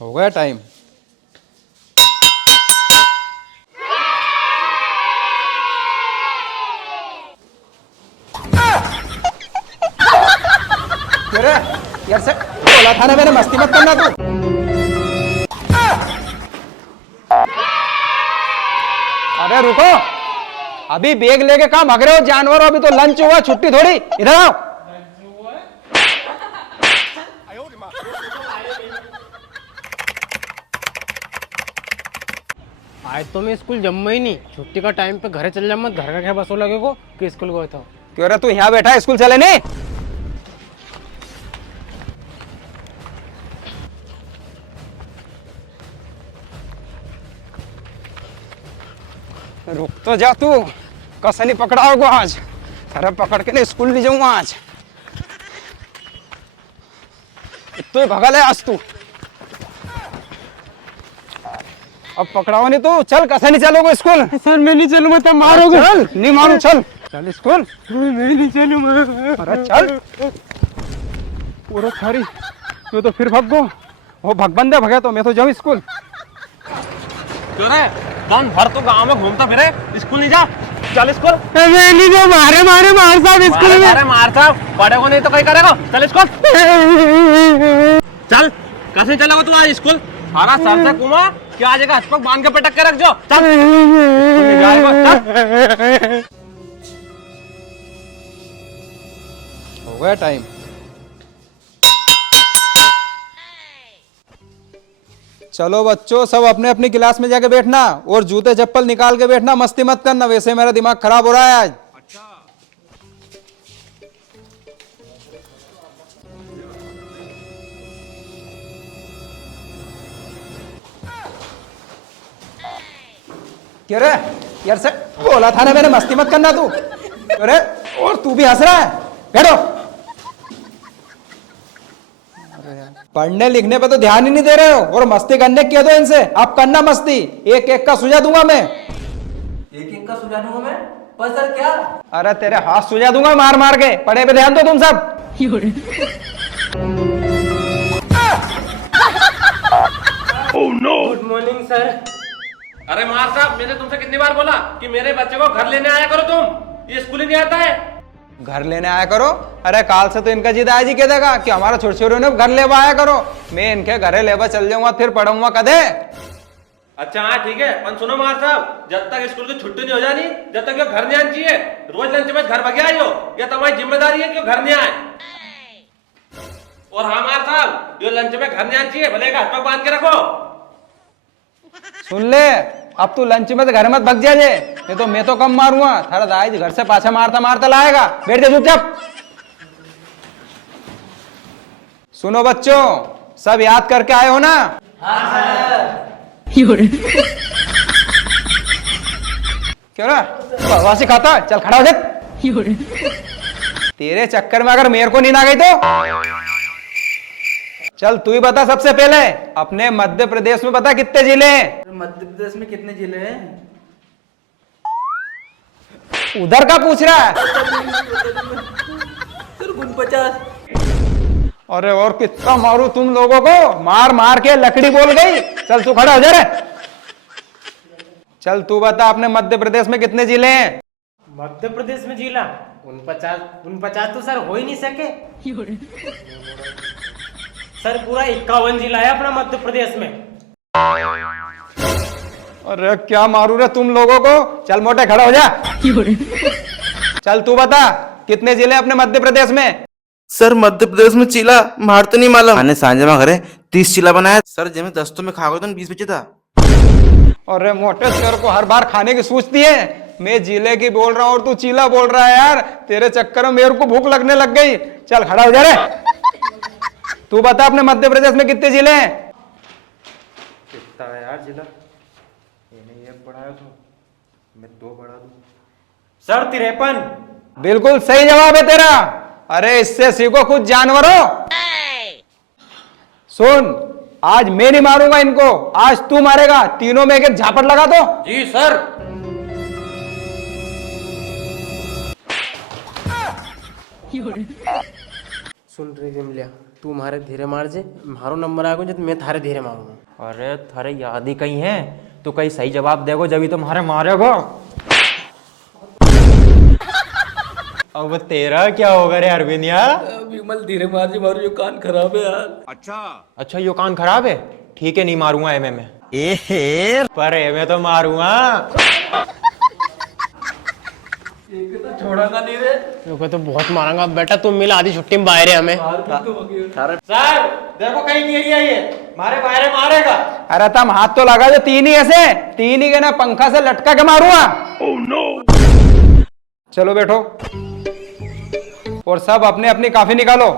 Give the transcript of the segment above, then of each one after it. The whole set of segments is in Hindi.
हो गया टाइम। अरे यार से बोला था ना मैंने, मस्ती मत करना तू। अरे रुको, अभी बैग लेके कहाँ भाग रहे हो जानवर? अभी तो लंच हुआ, छुट्टी थोड़ी। इधर आओ। आज तो मैं स्कूल जम्मा ही नहीं। छुट्टी का टाइम पे घर चल जा मत। घर का क्या बसो लगे को कि स्कूल गए था। क्यों रे तू यहाँ बैठा है, स्कूल चले नहीं? रुक तो जा तू, कसे नहीं पकड़ा होगा आज। अरे पकड़ के नहीं स्कूल नहीं जाऊंगा आज। तो भगल है आज तू। अब पकड़ाओ नहीं तो चल, कसे नहीं चलोगे स्कूल? सर मैं नहीं चलूंगा, तब मारोगे। चल नहीं मारू, चल चल स्कूल। मैं नहीं चलूंगा। अरे चल पूरा थारी, तू तो फिर भाग गो। वो भग बंदे भगे तो मैं तो जाऊँ स्कूल। क्यों रे कौन भर तो गांव में घूमता फिरे, स्कूल नहीं जा? चल स्कूल। मैं नहीं जाऊँ। मारे मारे मार साहब स्कूल में। अरे मार साहब पढ़ेगा नहीं तो कहीं करेगा। चल स्कूल चल। कैसे चलेगा तू आज स्कूल? सारा सर से घुमा क्या आ जाएगा, हाथ पग बांध के पटक के रख जो। चल हो गया टाइम। चलो बच्चों, सब अपने अपनी क्लास में जाके बैठना और जूते चप्पल निकाल के बैठना, मस्ती मत करना, वैसे मेरा दिमाग खराब हो रहा है आज। क्यों रे यार से बोला था ना मैंने, मस्ती मत करना तू। अरे और तू भी हंस रहा है, बैठो। पढ़ने लिखने पे तो ध्यान ही नहीं दे रहे हो और मस्ती करने कह दो इनसे। आप करना मस्ती, एक एक का सुझा दूंगा मैं। एक एक का सुझा दूंगा मैं? पर सर क्या? अरे तेरे हाथ सुझा दूंगा मार मार के। पढ़े पे ध्यान दो तुम सब। Good morning sir. अरे मार साहब मैंने तुमसे कितनी बार बोला कि मेरे बच्चे को घर लेने आया करो, तुम ये स्कूल ही नहीं आता है। घर लेने आया करो? अरे काल से तो इनका जिद आज ही कह देगा कि हमारा छोटे छोटे ने घर ले आया करो। मैं इनके घरे लेवा चल जाऊंगा, फिर पढ़ूंगा कदे। अच्छा हाँ ठीक है, पर सुनो मार साहब, जब तक स्कूल की छुट्टी नहीं हो जानी, जब तक घर नहीं आना चाहिए। रोज लंच में घर भगे आई हो, या तुम्हारी जिम्मेदारी है कि घर नहीं आए। और हाँ मार साहब, ये लंच में घर नहीं आना चाहिए, भले हाथ पग बांध के रखो। सुन ले, अब तू लंच में तो घर मत भग जाए, नहीं तो मैं तो कम मारूंगा। थारा दाई घर से पाछा मारता मारता लाएगा। बैठ जा चुपचाप। सुनो बच्चों, सब याद करके आए हो ना? हाँ सर। क्यों ना बकवासी खाता है? चल खड़ा हो जा। तेरे चक्कर में अगर मेरे को नींद आ गई तो चल तू ही बता सबसे पहले, अपने मध्य प्रदेश में बता कितने जिले हैं? मध्य प्रदेश में कितने जिले हैं? उधर का पूछ रहा है? सर 49। अरे और कितना मारू तुम लोगों को, मार मार के लकड़ी बोल गई। चल तू खड़ा हो जा रे। चल तू बता अपने मध्य प्रदेश में कितने जिले हैं? मध्य प्रदेश में जिला 49 तो सर हो ही नहीं सके। सर पूरा 51 जिला है अपना मध्य प्रदेश में। अरे क्या मारू रे तुम लोगों को। चल मोटे खड़ा हो जा। चल तू बता कितने जिले अपने मध्य प्रदेश में? सर मध्य प्रदेश में चिला मार तो नहीं मालूम। खाने सांझे में घरे 30 चिला बनाया सर, जब 10 तो में खा गया तो 20 बचे था। अरे मोटे तेरे को हर बार खाने की सूझती है। मैं जिले की बोल रहा हूँ और तू चीला बोल रहा है यार। तेरे चक्कर में मेरे को भूख लगने लग गई। चल खड़ा हो जा रे। तू बता अपने मध्य प्रदेश में कितने जिले हैं? कितना है यार जिला? मैंने एक बढ़ाया तो मैं 2 बढ़ा दूं। सर 53। बिल्कुल सही जवाब है तेरा। अरे इससे सीखो कुछ जानवरों। सुन, आज मैं नहीं मारूंगा इनको, आज तू मारेगा। तीनों में एक एक झापट लगा दो। जी सर। सुन रही जिमलिया, तू मारे धीरे मार जे, मारो नंबर आएगा जब मैं थारे धीरे मारूंगा। अरे थारे याद ही कहीं है, तू कहीं सही जवाब देगो जब तुम्हारे मारेगो। अब तेरा क्या होगा रे अरविंद यार? विमल धीरे मार जी, मारो, ये कान खराब है यार। अच्छा यो कान खराब है, ठीक है नहीं मारूंगा एम में। पर एम तो मारूंगा। छोड़ागा नहीं रे। तो बहुत मारूंगा बेटा, तुम मिला आधी छुट्टी में बाहर है हमें। सर देखो कहीं गिरी है ये, मारे बाहर मारेगा। अरे तम हाथ तो लगा जो, तीन ही ऐसे, तीन ही के ना पंखा से लटका के मारूंगा। चलो बैठो और सब अपने अपनी काफी निकालो।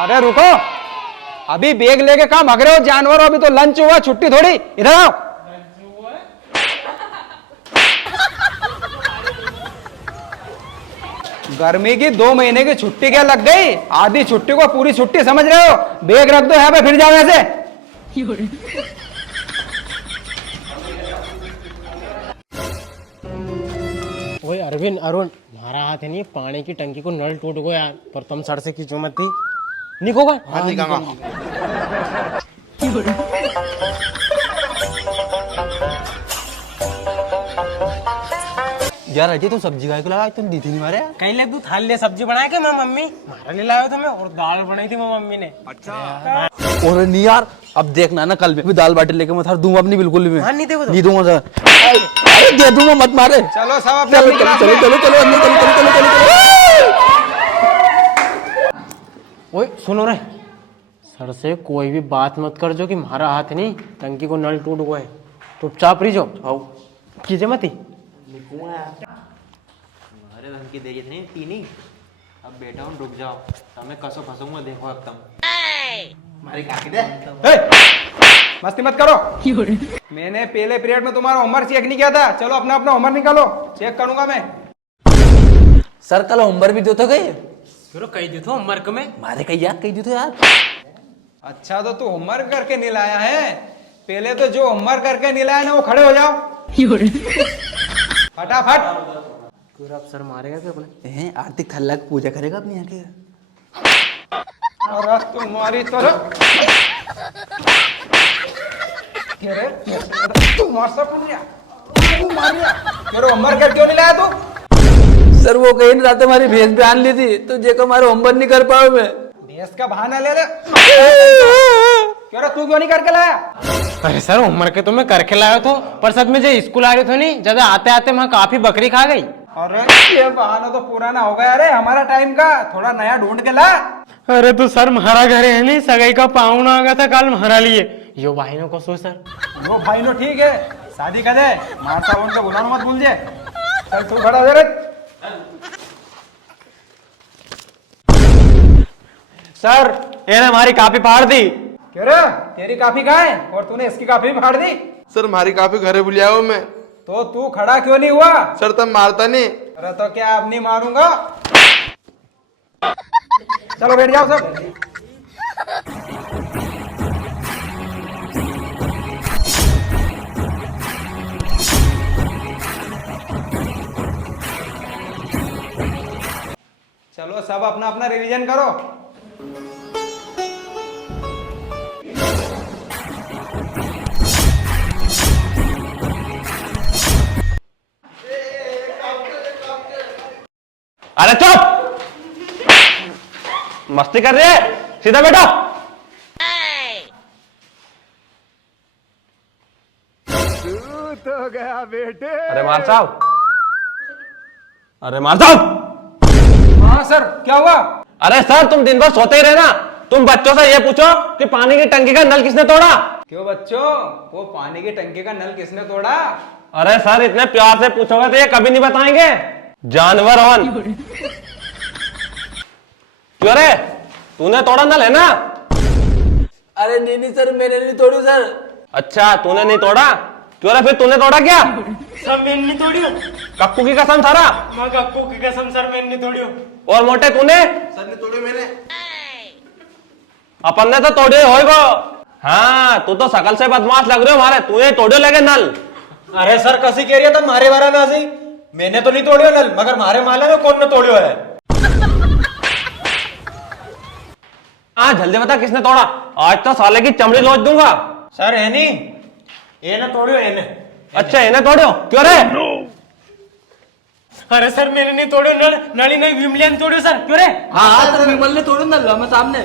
अरे रुको, अभी बैग लेके कहां भाग रहे हो जानवर? अभी तो लंच हुआ, छुट्टी थोड़ी। इधर आओ। गर्मी की 2 महीने की छुट्टी क्या लग गई? आधी छुट्टी को पूरी छुट्टी समझ रहे हो? बैग रख दो यहाँ पे, फिर जाओ ऐसे। ओए अरविंद, अरुण, हमारा हाथ है नहीं, पानी की टंकी को नल टूट गया यार, पर तुम सर से खींचो मत थी। निकोगा? हाँ निकांगा। यार अजय तू सब्जी खाए को लगा, तुम दी थी नहीं मारे। कहीं ले तू थाल ले सब्जी बनाया क्या मैं मम्मी? हमारे लिए लाया तुम्हें, और दाल बनाई थी मैं मम्मी ने। और नहीं यार, अब देखना ना, कल भी दाल बाटी लेके मैं थार दूंगा अपनी, बिल्कुल भी हाँ नहीं देखो नहीं दूंगा सर। अरे दे दूंगा, मत मारे। चलो सब अपने चलो अपनी चलो क्लास चलो में। चलो चलो अंदर चलो चलो चलो चलो। ओए सुनो रे, सर से कोई भी बात मत कर जो कि हमारा हाथ नहीं, टंकी को नल टूट गए। चुपचाप रही जाओ, कीजिए मत ही। अरे धमकी दे रही थी नहीं तीन ही। अब बेटा हूँ, रुक जाओ, तुम्हें कसो फंसूंगा, देखो अब तुम। ए, मस्ती मत करो। मैंने पहले पीरियड में तुम्हारा होमवर्क चेक नहीं किया था। चलो अपना अपना होमवर्क निकालो, चेक करूंगा मैं। सर कल होमवर्क भी दो तो गए, फिर कही दी थो होमवर्क में। मारे कही यार, कही दी तो यार। अच्छा तो तू होमवर्क करके नहीं लाया है? पहले तो जो होमवर्क करके नहीं लाया ना, वो खड़े हो जाओ फटाफट। अब सर मारेगा क्या अपने? आर्थिक थल्ला की पूजा करेगा अपनी यहाँ के। और तुम्हारी तरह तू मार होमवर्क कर क्यों नहीं लाया तू? सर वो कहीं नहीं रात हमारी भैंस बयान ली थी, तो जेको हमारे होमवर्क नहीं कर पाओ मैं। भैंस का बहाना ले ले। क्यों रे, तू क्यों नहीं करके लाया? अरे सर होमवर्क के तो मैं करके लाया था, पर सच में जो स्कूल आ रही थी नहीं, जब आते आते वहाँ काफी बकरी खा गई। अरे ये बहाना तो पुराना हो गया। अरे हमारा टाइम का थोड़ा नया ढूंढ के ला। अरे तो सर हमारा घर है नहीं, सगाई का पाहुना आ गया था कल हमारा लिए। यो भाई को सो सर। वो भाई नो ठीक है, शादी कर दे, मार सावन को बुलाना मत भूल जे। चल तू खड़ा हो रे। सर ये हमारी कापी फाड़ दी। क्यों रे, तेरी काफी कहाँ है? और तूने इसकी काफी भी फाड़ दी। सर हमारी काफी घरे भूल आओ मैं। तो तू खड़ा क्यों नहीं हुआ? सर तब मारता नहीं। अरे तो क्या अब नहीं मारूंगा? चलो बैठ जाओ सब। चलो सब अपना अपना रिवीजन करो। अरे चुप, मस्ती कर रहे हैं, सीधा बैठो। तो गया बेटे। अरे मार साहब, अरे मार साहब। हाँ सर, क्या हुआ? अरे सर तुम दिन भर सोते ही रहना, तुम बच्चों से ये पूछो कि पानी की टंकी का नल किसने तोड़ा। क्यों बच्चों, वो पानी की टंकी का नल किसने तोड़ा? अरे सर इतने प्यार से पूछोगे तो ये कभी नहीं बताएंगे। जानवर ऑन। क्यों रे, तूने तोड़ा नल है ना? अरे नहीं सर, मैंने नहीं तोड़ी सर। अच्छा तूने नहीं तोड़ा, क्यों रे फिर तूने तोड़ा क्या? सर मैंने नहीं तोड़ी। कक्कू की कसम सारा। मैं कक्कू की कसम सर मैंने नहीं तोड़ी। और मोटे तूने? सर ने तोड़े मैंने। अपन ने तो तोड़े होएगो। हाँ तू तो सकल से बदमाश लग रहे हो हमारे, तूने तोड़ो लगे नल। अरे सर कसी कह रही है तो मारे बारे में ऐसे मैंने तो नहीं तोड़ियो नल, मगर मारे माले में कौन ने तोड़ियो है। हाँ जल्दी बता किसने तोड़ा, आज तो साले की चमड़ी नोच दूंगा। सर है नहीं, ये ना तोड़ियो एने। अच्छा इन्हें तोड़ो क्यों रे? अरे सर मैंने नहीं तोड़ो नल, नली नहीं विमलिया ने तोड़ियो सर, क्यों रे? हाँ तो विमल ने तोड़ो नल हमें सामने।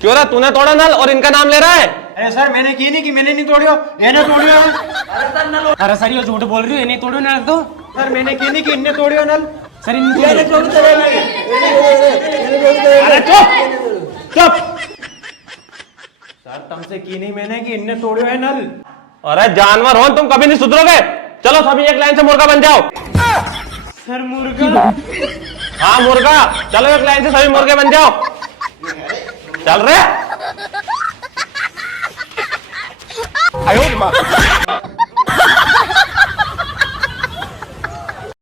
क्यों रे तूने तोड़ा नल और इनका नाम ले रहा है? अरे सर मैंने की नहीं कि मैंने नहीं तोड़ियो, एने तोड़ियो है। अरे सर ये झूठ बोल रही हो, ये नहीं तोड़ियो नल तो। सर मैंने की नहीं कि इनने तोड़ियो नल। सर इन्हें अरे चुप चुप। सर तुमसे की नहीं मैंने कि इनने तोड़ियो है नल। अरे जानवर हो तुम, कभी नहीं सुधरोगे। चलो सभी एक लाइन से मुर्गा बन जाओ। सर मुर्गा। हाँ मुर्गा, चलो एक लाइन से सभी मुर्गे बन जाओ। चल रहे